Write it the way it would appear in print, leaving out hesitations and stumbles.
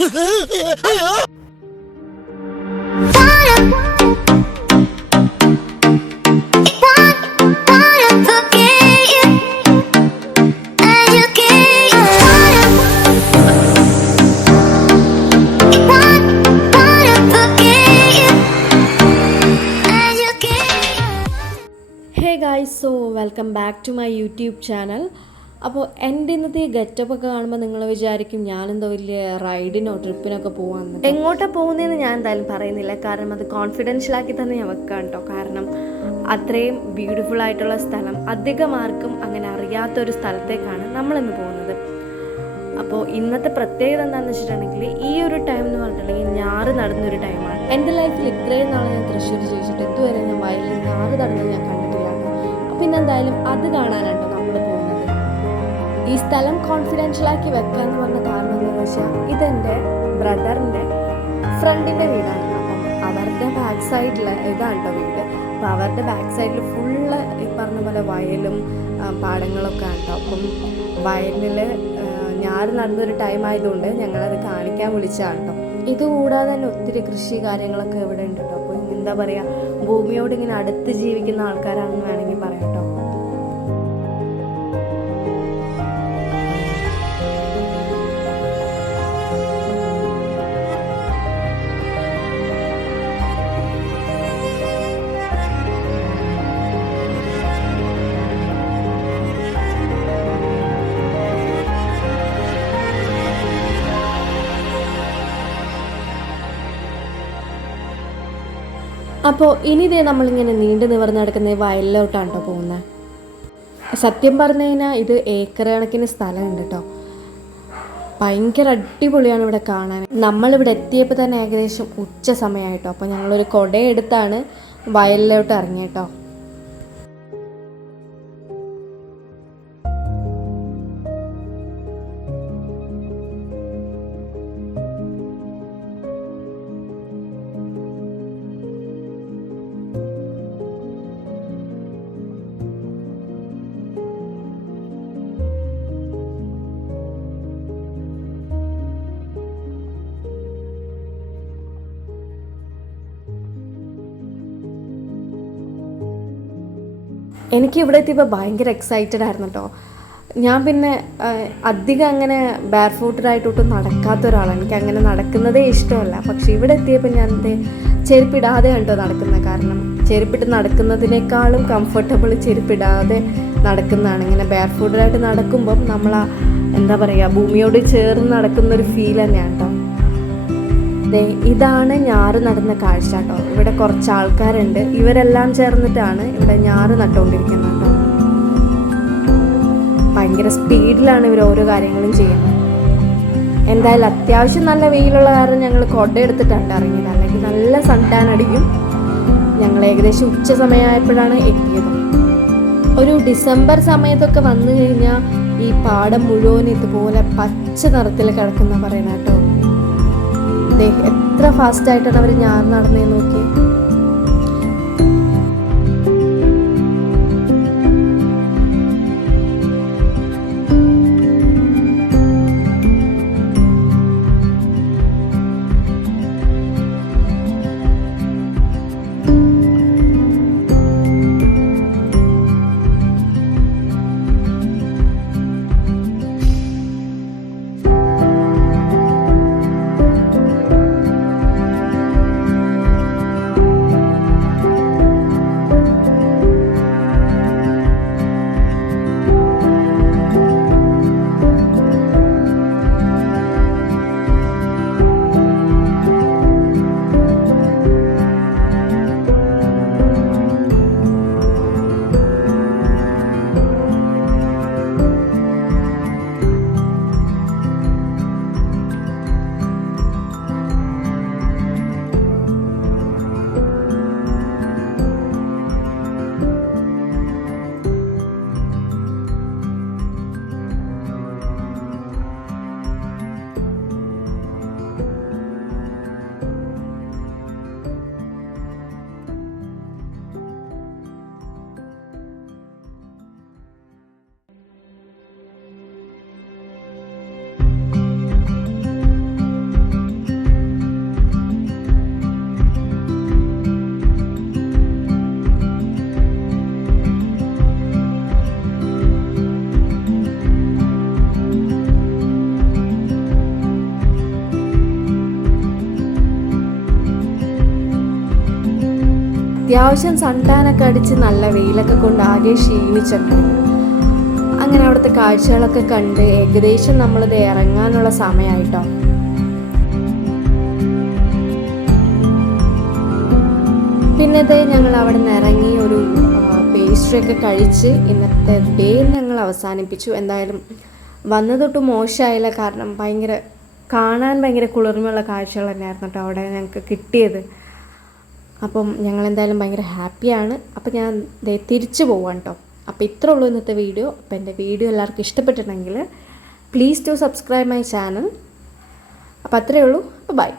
Hey guys, so welcome back to my YouTube channel. അപ്പോൾ എൻ്റെ ഇന്നത്തെ ഗെറ്റപ്പ് ഒക്കെ കാണുമ്പോൾ നിങ്ങൾ വിചാരിക്കും ഞാനെന്തോ വലിയ റൈഡിനോ ട്രിപ്പിനൊക്കെ പോകാമെന്ന്. എങ്ങോട്ടാണ് പോകുന്നതെന്ന് ഞാൻ എന്തായാലും പറയുന്നില്ല, കാരണം അത് കോൺഫിഡൻഷ്യലാക്കി തന്നെ ഞാൻ വെക്കാം കേട്ടോ. കാരണം അത്രയും ബ്യൂട്ടിഫുൾ ആയിട്ടുള്ള സ്ഥലം, അധികം ആർക്കും അങ്ങനെ അറിയാത്തൊരു സ്ഥലത്തേക്കാണ് നമ്മളിന്ന് പോകുന്നത്. അപ്പോൾ ഇന്നത്തെ പ്രത്യേകത എന്താണെന്ന് വെച്ചിട്ടുണ്ടെങ്കിൽ ഈ ഒരു ടൈം എന്ന് പറഞ്ഞിട്ടുണ്ടെങ്കിൽ ഞാറ് നടുന്നൊരു ടൈമാണ്. എൻ്റെ ലൈഫിൽ ഇത്രയും നാളെ ഞാൻ തൃശ്ശൂർ ചോദിച്ചിട്ട് ഇതുവരെ ഞാൻ വയലിൽ ഞാറ് നടുന്നത് ഞാൻ കണ്ടിട്ടില്ല. പിന്നെ എന്തായാലും അത് കാണാനാട്ടോ നമ്മൾ പോകുന്നത്. ഈ സ്ഥലം കോൺഫിഡൻഷ്യലാക്കി വെക്കാന്ന് പറഞ്ഞ കാരണം എന്താണെന്ന് വെച്ചാൽ ഇതെൻ്റെ ബ്രദറിൻ്റെ ഫ്രണ്ടിൻ്റെ വീടാണ്. അപ്പം അവരുടെ ബാക്ക് സൈഡിൽ ഇതാണ് കേട്ടോ വീട്. അപ്പോൾ അവരുടെ ബാക്ക് സൈഡിൽ ഫുള്ള് ഈ പറഞ്ഞ പോലെ വയലും പാടങ്ങളൊക്കെ ആണ് കേട്ടോ. അപ്പം വയലിൽ ഞാറ് നടന്നൊരു ടൈം ആയതുകൊണ്ട് ഞങ്ങളത് കാണിക്കാൻ വിളിച്ചതാണ് കേട്ടോ. ഇതുകൂടാതെ തന്നെ ഒത്തിരി കൃഷി കാര്യങ്ങളൊക്കെ ഇവിടെ ഉണ്ട് കേട്ടോ. അപ്പോൾ എന്താ പറയുക, ഭൂമിയോട് ഇങ്ങനെ അടുത്ത് ജീവിക്കുന്ന ആൾക്കാരാണെന്ന് വേണമെങ്കിൽ പറയാം കേട്ടോ. അപ്പോൾ ഇനിതേ നമ്മളിങ്ങനെ നീണ്ടു നിവർന്ന് നടക്കുന്ന വയലിലോട്ടാണ് കേട്ടോ പോകുന്നത്. സത്യം പറഞ്ഞു കഴിഞ്ഞാൽ ഇത് ഏക്കർ കണക്കിന് സ്ഥലമുണ്ട് കേട്ടോ. ഭയങ്കര അടിപൊളിയാണ് ഇവിടെ കാണാൻ. നമ്മളിവിടെ എത്തിയപ്പോൾ തന്നെ ഏകദേശം ഉച്ച സമയമായിട്ടോ. അപ്പോൾ ഞങ്ങളൊരു കുടയെടുത്താണ് വയലിലോട്ട് ഇറങ്ങിയിട്ടോ. എനിക്ക് ഇവിടെ എത്തിയപ്പോൾ ഭയങ്കര എക്സൈറ്റഡ് ആയിരുന്നു കേട്ടോ. ഞാൻ പിന്നെ അധികം അങ്ങനെ ബാർ ഫൂട്ടഡായിട്ടൊട്ടും നടക്കാത്ത ഒരാളാണ്. എനിക്ക് അങ്ങനെ നടക്കുന്നതേ ഇഷ്ടമല്ല. പക്ഷേ ഇവിടെ എത്തിയപ്പോൾ ഞാൻ ചെരുപ്പിടാതെ കണ്ടോ നടക്കുന്നത്. കാരണം ചെരുപ്പിട്ട് നടക്കുന്നതിനേക്കാളും കംഫർട്ടബിൾ ചെരുപ്പിടാതെ നടക്കുന്നതാണ്. ഇങ്ങനെ ബാർ ഫൂട്ടഡായിട്ട് നടക്കുമ്പം നമ്മൾ എന്താ പറയുക, ഭൂമിയോട് ചേർന്ന് നടക്കുന്നൊരു ഫീൽ തന്നെയാണ് കേട്ടോ. ഇതാണ് ഞാറ് നടുന്ന കാഴ്ച കേട്ടോ. ഇവിടെ കുറച്ച് ആൾക്കാരുണ്ട്. ഇവരെല്ലാം ചേർന്നിട്ടാണ് ഇവിടെ ഞാറ് നട്ടുകൊണ്ടിരിക്കുന്നത് കേട്ടോ. ഭയങ്കര സ്പീഡിലാണ് ഇവർ ഓരോ കാര്യങ്ങളും ചെയ്യുന്നത്. എന്തായാലും അത്യാവശ്യം നല്ല വെയിലുള്ള കാരണം ഞങ്ങൾ കുട എടുത്തിട്ടാണ് ഇറങ്ങിയത്. അല്ലെങ്കിൽ നല്ല സൺടാൻ അടിക്കും. ഞങ്ങൾ ഏകദേശം ഉച്ച സമയമായപ്പോഴാണ് എത്തിയത്. ഒരു ഡിസംബർ സമയത്തൊക്കെ വന്നു കഴിഞ്ഞാൽ ഈ പാടം മുഴുവൻ ഇതുപോലെ പച്ച നിറത്തിൽ കിടക്കുന്ന പറയണ കേട്ടോ. എത്ര ഫാസ്റ്റായിട്ടാണ് അവർ ഞാറ് നടന്നേന്ന് നോക്കി. അത്യാവശ്യം സൺടാനൊക്കെ അടിച്ച് നല്ല വെയിലൊക്കെ കൊണ്ട് ആകെ ക്ഷീണിച്ചിട്ടുണ്ട്. അങ്ങനെ അവിടുത്തെ കാഴ്ചകളൊക്കെ കണ്ട് ഏകദേശം നമ്മളിത് ഇറങ്ങാനുള്ള സമയമായിട്ടോ. പിന്നത്തെ ഞങ്ങൾ അവിടെ നിന്ന് ഇറങ്ങി ഒരു പേസ്ട്രിയൊക്കെ കഴിച്ച് ഇന്നത്തെ ഡേ ഞങ്ങൾ അവസാനിപ്പിച്ചു. എന്തായാലും വന്നതൊട്ട് മോശമായില്ല, കാരണം കാണാൻ ഭയങ്കര കുളിർമയുള്ള കാഴ്ചകൾ തന്നെയായിരുന്നു കേട്ടോ അവിടെ ഞങ്ങൾക്ക് കിട്ടിയത്. അപ്പം ഞങ്ങൾ എന്തായാലും ഭയങ്കര ഹാപ്പിയാണ്. അപ്പം ഞാൻ തിരിച്ചു പോവാം കേട്ടോ. അപ്പോൾ ഇത്രേ ഉള്ളൂ ഇന്നത്തെ വീഡിയോ. അപ്പോൾ എൻ്റെ വീഡിയോ എല്ലാവർക്കും ഇഷ്ടപ്പെട്ടിട്ടുണ്ടെങ്കിൽ please to subscribe my channel. അപ്പോൾ അത്രയേ ഉള്ളൂ. അപ്പോൾ ബൈ.